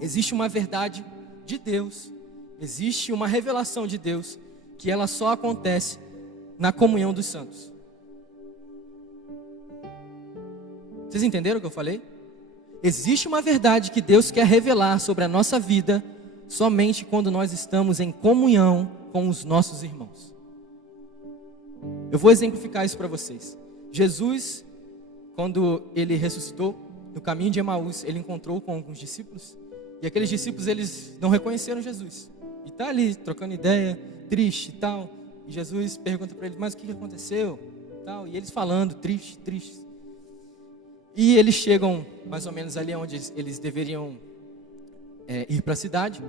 existe uma verdade de Deus, existe uma revelação de Deus, que ela só acontece na comunhão dos santos. Vocês entenderam o que eu falei? Existe uma verdade que Deus quer revelar sobre a nossa vida somente quando nós estamos em comunhão com os nossos irmãos. Eu vou exemplificar isso para vocês. Jesus, quando ele ressuscitou, no caminho de Emaús, ele encontrou com alguns discípulos, e aqueles discípulos, eles não reconheceram Jesus, e está ali, trocando ideia, triste e tal, e Jesus pergunta para eles, mas o que aconteceu? E eles falando, triste, e eles chegam mais ou menos ali onde eles deveriam ir para a cidade,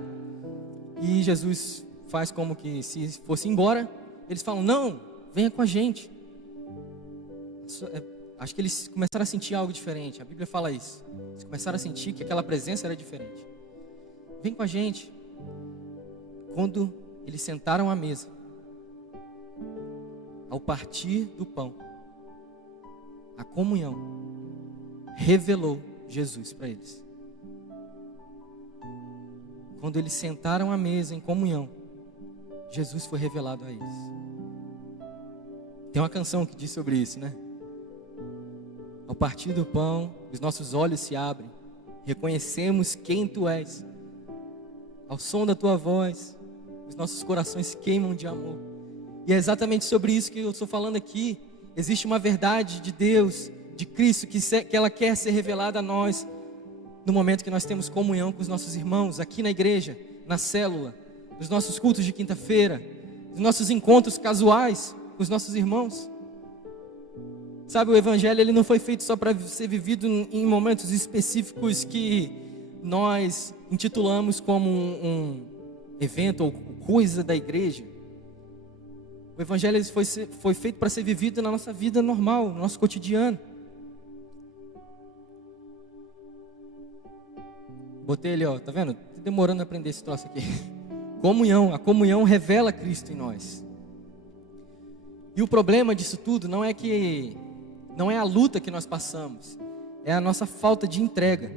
e Jesus faz como que se fosse embora. Eles falam, não, venha com a gente. Acho que eles começaram a sentir algo diferente, a Bíblia fala isso. Eles começaram a sentir que aquela presença era diferente. Vem com a gente. Quando eles sentaram à mesa, ao partir do pão, a comunhão revelou Jesus para eles. Quando eles sentaram à mesa em comunhão, Jesus foi revelado a eles. Tem uma canção que diz sobre isso, né? Ao partir do pão, os nossos olhos se abrem, reconhecemos quem Tu és. Ao som da Tua voz, os nossos corações queimam de amor. E é exatamente sobre isso que eu estou falando aqui. Existe uma verdade de Deus, de Cristo, que ela quer ser revelada a nós no momento que nós temos comunhão com os nossos irmãos, aqui na igreja, na célula, nos nossos cultos de quinta-feira, nos nossos encontros casuais com os nossos irmãos. Sabe, o evangelho, ele não foi feito só para ser vivido em momentos específicos que nós intitulamos como um evento ou coisa da igreja. O evangelho foi feito para ser vivido na nossa vida normal, no nosso cotidiano. Botei ele, ó, tá vendo? Tô demorando a aprender esse troço aqui. Comunhão, a comunhão revela Cristo em nós. E o problema disso tudo não é a luta que nós passamos, é a nossa falta de entrega.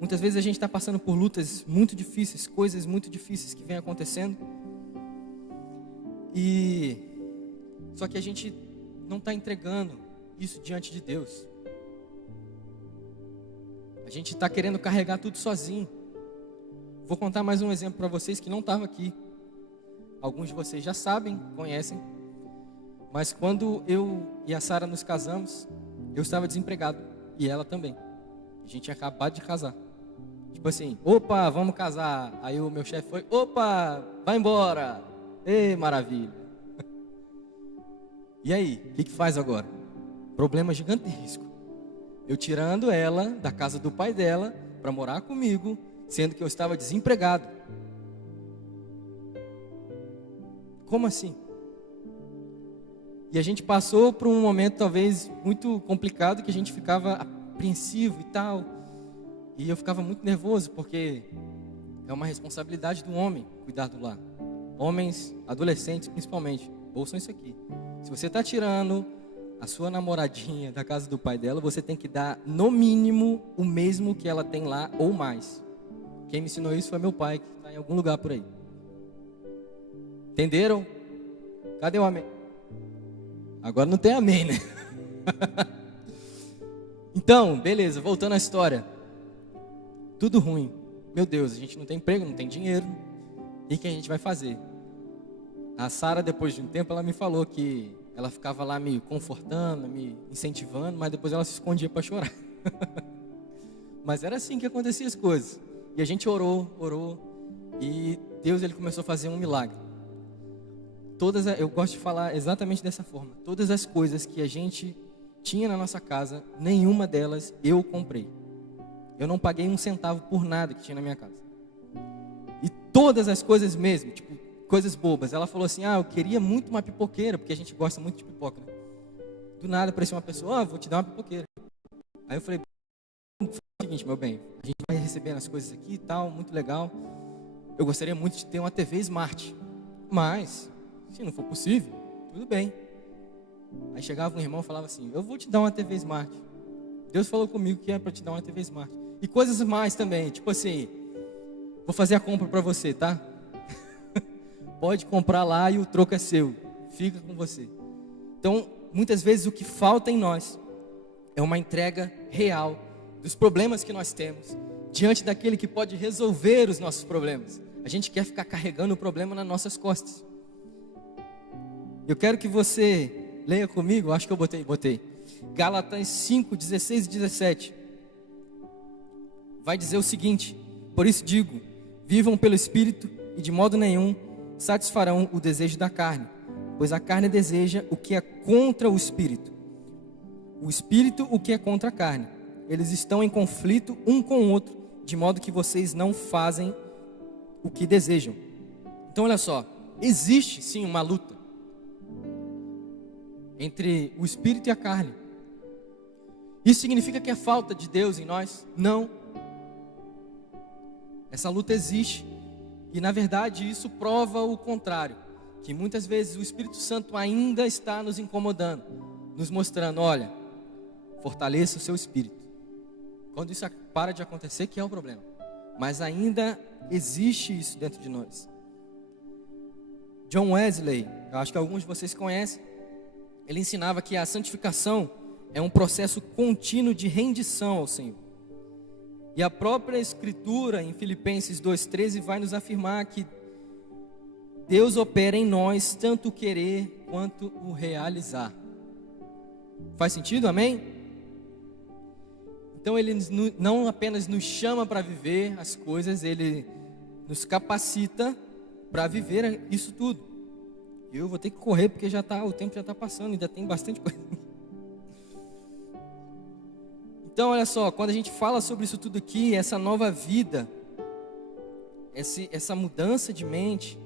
Muitas vezes a gente está passando por lutas muito difíceis, coisas muito difíceis que vêm acontecendo. Só que a gente não está entregando isso diante de Deus. A gente está querendo carregar tudo sozinho. Vou contar mais um exemplo para vocês que não estava aqui. Alguns de vocês já sabem, conhecem. Mas quando eu e a Sara nos casamos, eu estava desempregado. E ela também. A gente tinha acabado de casar. Tipo assim, opa, vamos casar. Aí o meu chefe foi, opa, vai embora. Ei, maravilha. E aí, o que faz agora? Problema gigantesco. Eu tirando ela da casa do pai dela para morar comigo, sendo que eu estava desempregado. Como assim? E a gente passou por um momento talvez muito complicado, que a gente ficava apreensivo e tal. E eu ficava muito nervoso, porque é uma responsabilidade do homem cuidar do lar. Homens, adolescentes principalmente, ouçam isso aqui. Se você está tirando a sua namoradinha da casa do pai dela, você tem que dar no mínimo o mesmo que ela tem lá ou mais. Quem me ensinou isso foi meu pai, que está em algum lugar por aí. Entenderam? Cadê o amém? Agora não tem amém, né? Então, beleza, voltando à história. Tudo ruim. Meu Deus, a gente não tem emprego, não tem dinheiro. E o que a gente vai fazer? A Sara, depois de um tempo, ela me falou que ela ficava lá me confortando, me incentivando, mas depois ela se escondia para chorar. Mas era assim que aconteciam as coisas. E a gente orou, e Deus ele começou a fazer um milagre. Eu gosto de falar exatamente dessa forma. Todas as coisas que a gente tinha na nossa casa, nenhuma delas eu comprei. Eu não paguei um centavo por nada que tinha na minha casa. E todas as coisas mesmo, tipo, coisas bobas. Ela falou assim, eu queria muito uma pipoqueira, porque a gente gosta muito de pipoca, né? Do nada apareceu uma pessoa, vou te dar uma pipoqueira. Aí eu falei, é o seguinte, meu bem, a gente vai recebendo as coisas aqui e tal, muito legal. Eu gostaria muito de ter uma TV Smart, mas, se não for possível, tudo bem. Aí chegava um irmão e falava assim, eu vou te dar uma TV Smart. Deus falou comigo que é para te dar uma TV Smart. E coisas mais também, tipo assim, vou fazer a compra para você, tá? Pode comprar lá e o troco é seu, fica com você. Então, muitas vezes o que falta em nós é uma entrega real dos problemas que nós temos diante daquele que pode resolver os nossos problemas. A gente quer ficar carregando o problema nas nossas costas. Eu quero que você leia comigo, acho que eu botei. Gálatas 5, 16 e 17. Vai dizer o seguinte, por isso digo, vivam pelo Espírito e de modo nenhum satisfarão o desejo da carne, pois a carne deseja o que é contra o Espírito o que é contra a carne. Eles estão em conflito um com o outro, de modo que vocês não fazem o que desejam. Então olha só, existe sim uma luta entre o Espírito e a carne. Isso significa que é falta de Deus em nós? Não. Essa luta existe. E na verdade isso prova o contrário, que muitas vezes o Espírito Santo ainda está nos incomodando, nos mostrando, olha, fortaleça o seu espírito. Quando isso para de acontecer, que é o problema. Mas ainda existe isso dentro de nós. John Wesley, eu acho que alguns de vocês conhecem, ele ensinava que a santificação é um processo contínuo de rendição ao Senhor. E a própria Escritura, em Filipenses 2,13, vai nos afirmar que Deus opera em nós tanto o querer quanto o realizar. Faz sentido? Amém? Então Ele não apenas nos chama para viver as coisas, Ele nos capacita para viver isso tudo. Eu vou ter que correr porque o tempo já está passando, ainda tem bastante coisa. Então, olha só, quando a gente fala sobre isso tudo aqui, essa nova vida, essa mudança de mente,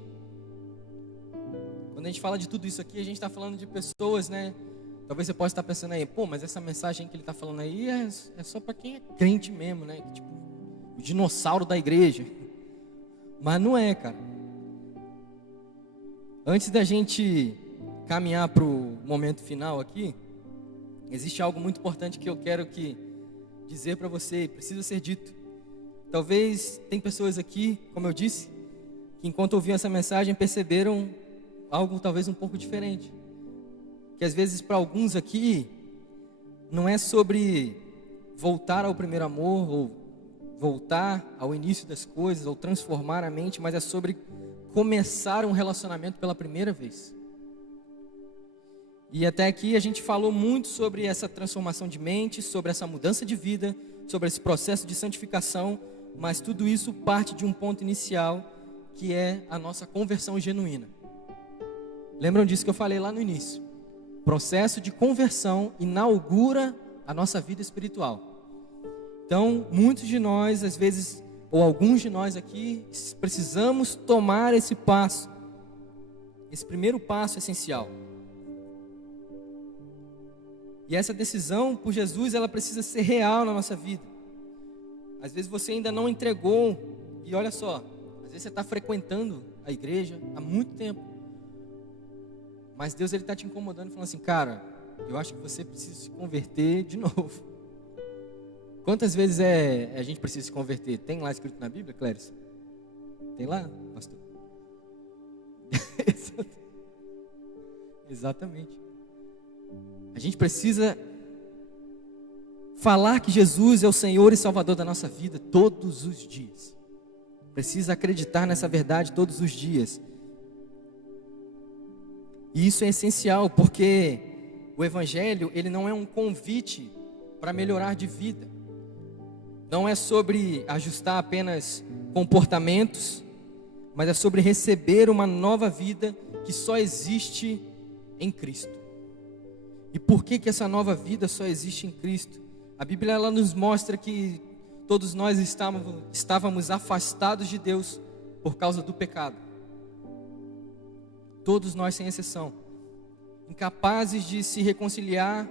Quando a gente fala de tudo isso aqui, a gente está falando de pessoas, né? Talvez você possa estar pensando aí, pô, mas essa mensagem que ele está falando aí é só para quem é crente mesmo, né? Tipo, o dinossauro da igreja. Mas não é, cara. Antes da gente caminhar para o momento final aqui, existe algo muito importante que eu quero dizer para você, precisa ser dito. Talvez tem pessoas aqui, como eu disse, que enquanto ouviam essa mensagem perceberam algo talvez um pouco diferente. Que às vezes para alguns aqui não é sobre voltar ao primeiro amor ou voltar ao início das coisas ou transformar a mente, mas é sobre começar um relacionamento pela primeira vez. E até aqui a gente falou muito sobre essa transformação de mente, sobre essa mudança de vida, sobre esse processo de santificação, mas tudo isso parte de um ponto inicial, que é a nossa conversão genuína. Lembram disso que eu falei lá no início? O processo de conversão inaugura a nossa vida espiritual. Então, muitos de nós, às vezes, ou alguns de nós aqui, precisamos tomar esse passo, esse primeiro passo essencial. E essa decisão por Jesus, ela precisa ser real na nossa vida. Às vezes você ainda não entregou, e olha só, às vezes você está frequentando a igreja há muito tempo, mas Deus está te incomodando, falando assim, cara, eu acho que você precisa se converter de novo. Quantas vezes a gente precisa se converter? Tem lá escrito na Bíblia, Cléris? Tem lá, pastor? Exatamente. A gente precisa falar que Jesus é o Senhor e Salvador da nossa vida todos os dias. Precisa acreditar nessa verdade todos os dias. E isso é essencial, porque o Evangelho, ele não é um convite para melhorar de vida. Não é sobre ajustar apenas comportamentos, mas é sobre receber uma nova vida que só existe em Cristo. E por que essa nova vida só existe em Cristo? A Bíblia ela nos mostra que todos nós estávamos afastados de Deus por causa do pecado. Todos nós, sem exceção, incapazes de se reconciliar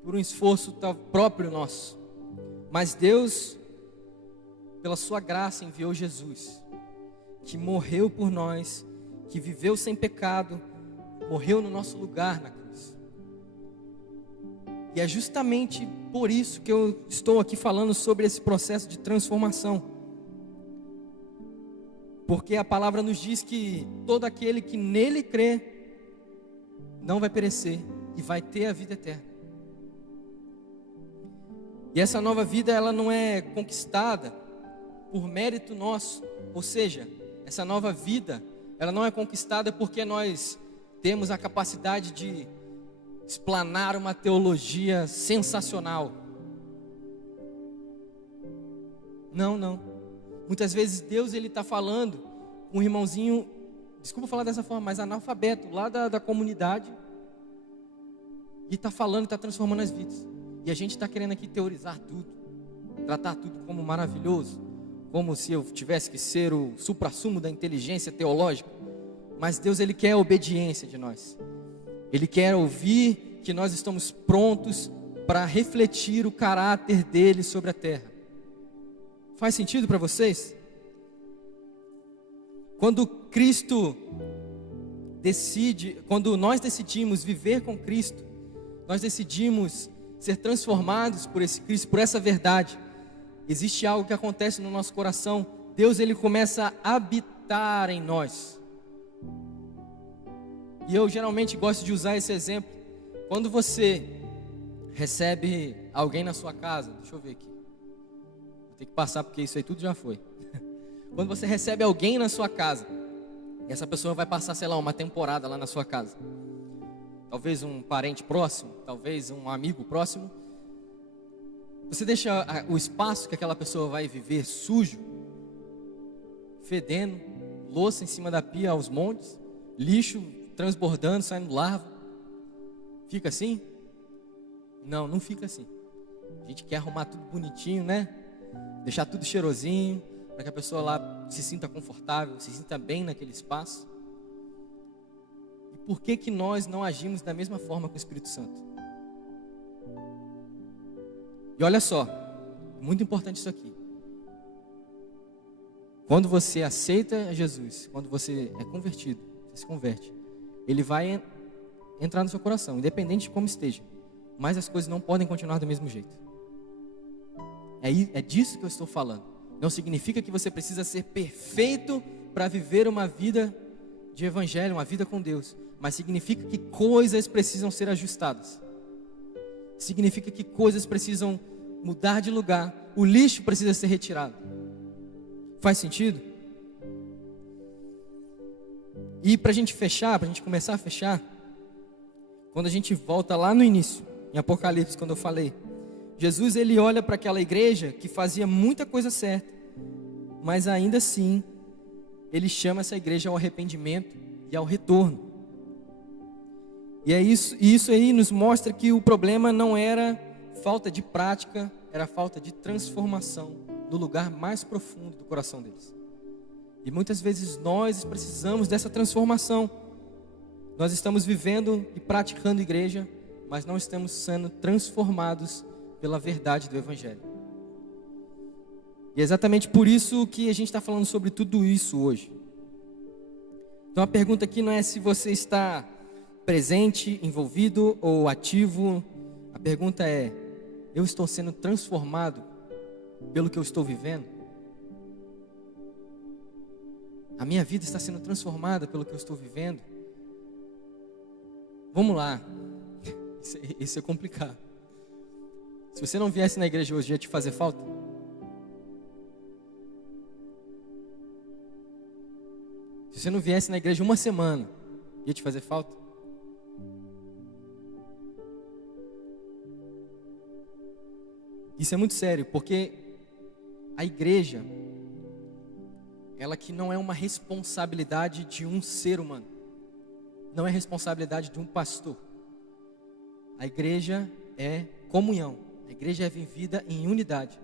por um esforço próprio nosso. Mas Deus, pela sua graça, enviou Jesus, que morreu por nós, que viveu sem pecado, morreu no nosso lugar na cruz. E é justamente por isso que eu estou aqui falando sobre esse processo de transformação. Porque a palavra nos diz que todo aquele que nele crê, não vai perecer e vai ter a vida eterna. E essa nova vida, ela não é conquistada por mérito nosso. Ou seja, essa nova vida, ela não é conquistada porque nós temos a capacidade de explanar uma teologia sensacional. Não. Muitas vezes Deus ele está falando com um irmãozinho, desculpa falar dessa forma, mas analfabeto, lá da comunidade, e está falando, está transformando as vidas. E a gente está querendo aqui teorizar tudo, tratar tudo como maravilhoso, como se eu tivesse que ser o suprassumo da inteligência teológica. Mas Deus ele quer a obediência de nós. Ele quer ouvir que nós estamos prontos para refletir o caráter dele sobre a terra. Faz sentido para vocês? Quando nós decidimos viver com Cristo, nós decidimos ser transformados por esse Cristo, por essa verdade. Existe algo que acontece no nosso coração. Deus ele começa a habitar em nós. E eu geralmente gosto de usar esse exemplo. Quando você recebe alguém na sua casa, deixa eu ver aqui. Vou ter que passar porque isso aí tudo já foi. Quando você recebe alguém na sua casa, e essa pessoa vai passar, sei lá, uma temporada lá na sua casa. Talvez um parente próximo, talvez um amigo próximo. Você deixa o espaço que aquela pessoa vai viver sujo, fedendo, louça em cima da pia aos montes, lixo transbordando, saindo larva. Fica assim? Não fica assim. A gente quer arrumar tudo bonitinho, né? Deixar tudo cheirosinho, para que a pessoa lá se sinta confortável, se sinta bem naquele espaço. por que que nós não agimos da mesma forma com o Espírito Santo? E olha só, muito importante isso aqui. Quando você aceita Jesus, quando você é convertido, você se converte, Ele vai entrar no seu coração, independente de como esteja. Mas as coisas não podem continuar do mesmo jeito. É disso que eu estou falando. Não significa que você precisa ser perfeito para viver uma vida de evangelho, uma vida com Deus. Mas significa que coisas precisam ser ajustadas. Significa que coisas precisam mudar de lugar. O lixo precisa ser retirado. Faz sentido? E para a gente fechar, para a gente começar a fechar, quando a gente volta lá no início, em Apocalipse, quando eu falei, Jesus, ele olha para aquela igreja que fazia muita coisa certa, mas ainda assim, ele chama essa igreja ao arrependimento e ao retorno. E isso aí nos mostra que o problema não era falta de prática, era falta de transformação no lugar mais profundo do coração deles. E muitas vezes nós precisamos dessa transformação. Nós estamos vivendo e praticando igreja, mas não estamos sendo transformados pela verdade do Evangelho. E é exatamente por isso que a gente está falando sobre tudo isso hoje. Então a pergunta aqui não é se você está presente, envolvido ou ativo. A pergunta é: eu estou sendo transformado pelo que eu estou vivendo? A minha vida está sendo transformada pelo que eu estou vivendo? Vamos lá. Isso é complicado. Se você não viesse na igreja hoje, ia te fazer falta? Se você não viesse na igreja uma semana, ia te fazer falta? Isso é muito sério, porque a igreja, ela que não é uma responsabilidade de um ser humano, não é responsabilidade de um pastor. A igreja é comunhão, a igreja é vivida em unidade.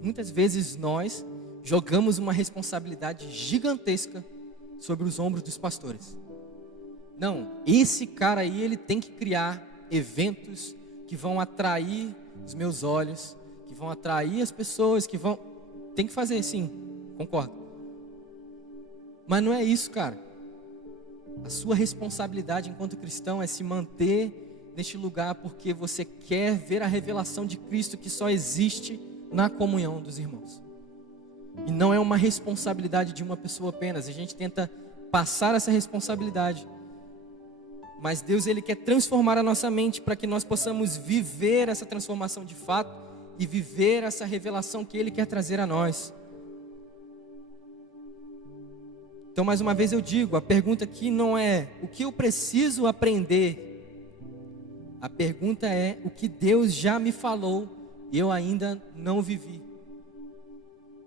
Muitas vezes nós jogamos uma responsabilidade gigantesca sobre os ombros dos pastores. Não, esse cara aí, ele tem que criar eventos que vão atrair os meus olhos, que vão atrair as pessoas, tem que fazer, sim, concordo. Mas não é isso, cara. A sua responsabilidade enquanto cristão é se manter neste lugar porque você quer ver a revelação de Cristo que só existe na comunhão dos irmãos. E não é uma responsabilidade de uma pessoa apenas. A gente tenta passar essa responsabilidade. Mas Deus, Ele quer transformar a nossa mente para que nós possamos viver essa transformação de fato e viver essa revelação que Ele quer trazer a nós. Então, mais uma vez eu digo, a pergunta aqui não é o que eu preciso aprender. A pergunta é o que Deus já me falou e eu ainda não vivi.